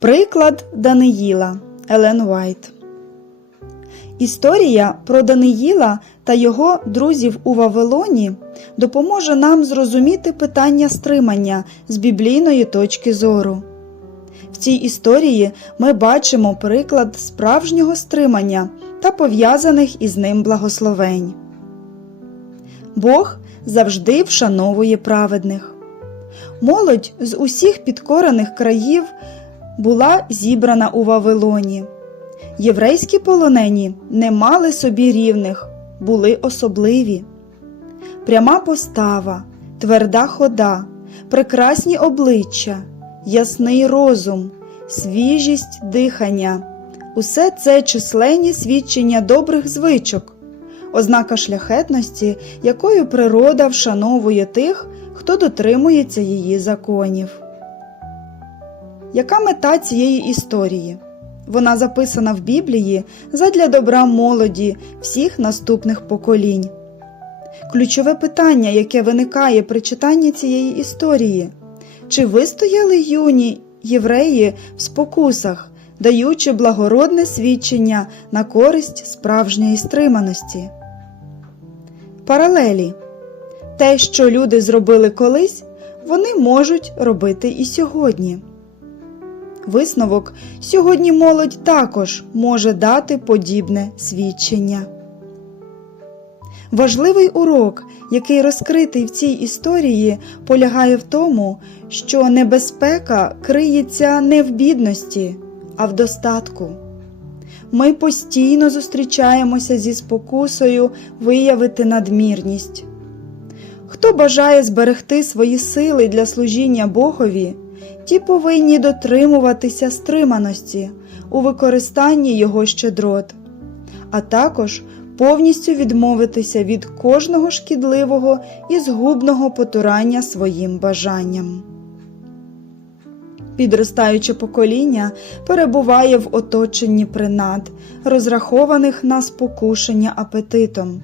Приклад Даниїла Елен Уайт Історія про Даниїла та його друзів у Вавилоні допоможе нам зрозуміти питання стримання з біблійної точки зору. В цій історії ми бачимо приклад справжнього стримання та пов'язаних із ним благословень. Бог завжди вшановує праведних. Молодь з усіх підкорених країв була зібрана у Вавилоні. Єврейські полонені не мали собі рівних, були особливі. Пряма постава, тверда хода, прекрасні обличчя, ясний розум, свіжість дихання усе це численні свідчення добрих звичок, ознака шляхетності, якою природа вшановує тих, хто дотримується її законів. Яка мета цієї історії? Вона записана в Біблії задля добра молоді всіх наступних поколінь. Ключове питання, яке виникає при читанні цієї історії чи вистояли юні євреї в спокусах, даючи благородне свідчення на користь справжньої стриманості? Паралелі те, що люди зробили колись, вони можуть робити і сьогодні. Висновок сьогодні молодь також може дати подібне свідчення. Важливий урок, який розкритий в цій історії, полягає в тому, що небезпека криється не в бідності, а в достатку. Ми постійно зустрічаємося зі спокусою виявити надмірність. Хто бажає зберегти свої сили для служіння Богові, ті повинні дотримуватися стриманості у використанні його щедрот, а також повністю відмовитися від кожного шкідливого і згубного потурання своїм бажанням. Підростаюче покоління перебуває в оточенні принад, розрахованих на спокушення апетитом.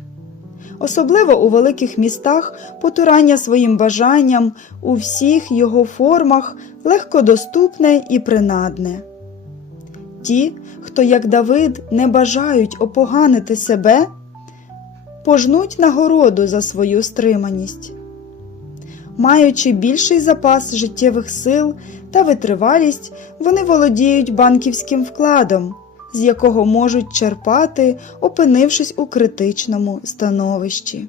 Особливо у великих містах потурання своїм бажанням у всіх його формах легкодоступне і принадне. Ті, хто, як Давид, не бажають опоганити себе, пожнуть нагороду за свою стриманість. Маючи більший запас життєвих сил та витривалість, вони володіють банківським вкладом, з якого можуть черпати, опинившись у критичному становищі.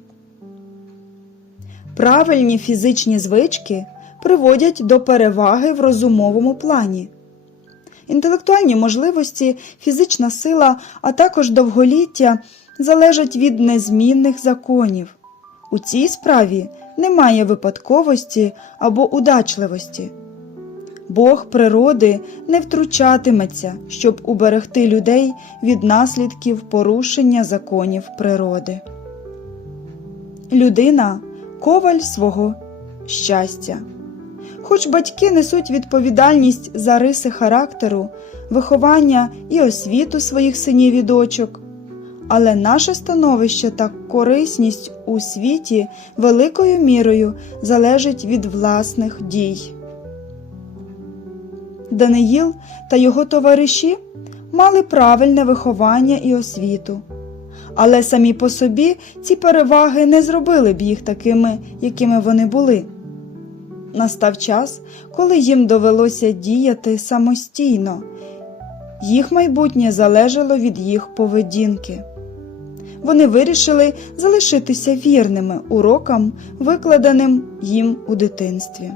Правильні фізичні звички приводять до переваги в розумовому плані. Інтелектуальні можливості, фізична сила, а також довголіття залежать від незмінних законів. У цій справі немає випадковості або удачливості. Бог природи не втручатиметься, щоб уберегти людей від наслідків порушення законів природи. Людина коваль свого щастя. Хоч батьки несуть відповідальність за риси характеру, виховання і освіту своїх синів і дочок, але наше становище та корисність у світі великою мірою залежить від власних дій. Даниїл та його товариші мали правильне виховання і освіту, але самі по собі ці переваги не зробили б їх такими, якими вони були. Настав час, коли їм довелося діяти самостійно, їх майбутнє залежало від їх поведінки. Вони вирішили залишитися вірними урокам, викладеним їм у дитинстві.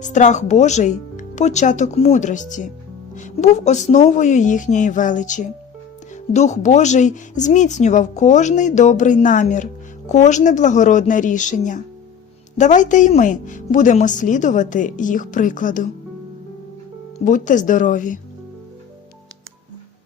Страх Божий початок мудрості, був основою їхньої величі. Дух Божий зміцнював кожний добрий намір, кожне благородне рішення. Давайте і ми будемо слідувати їх прикладу. Будьте здорові!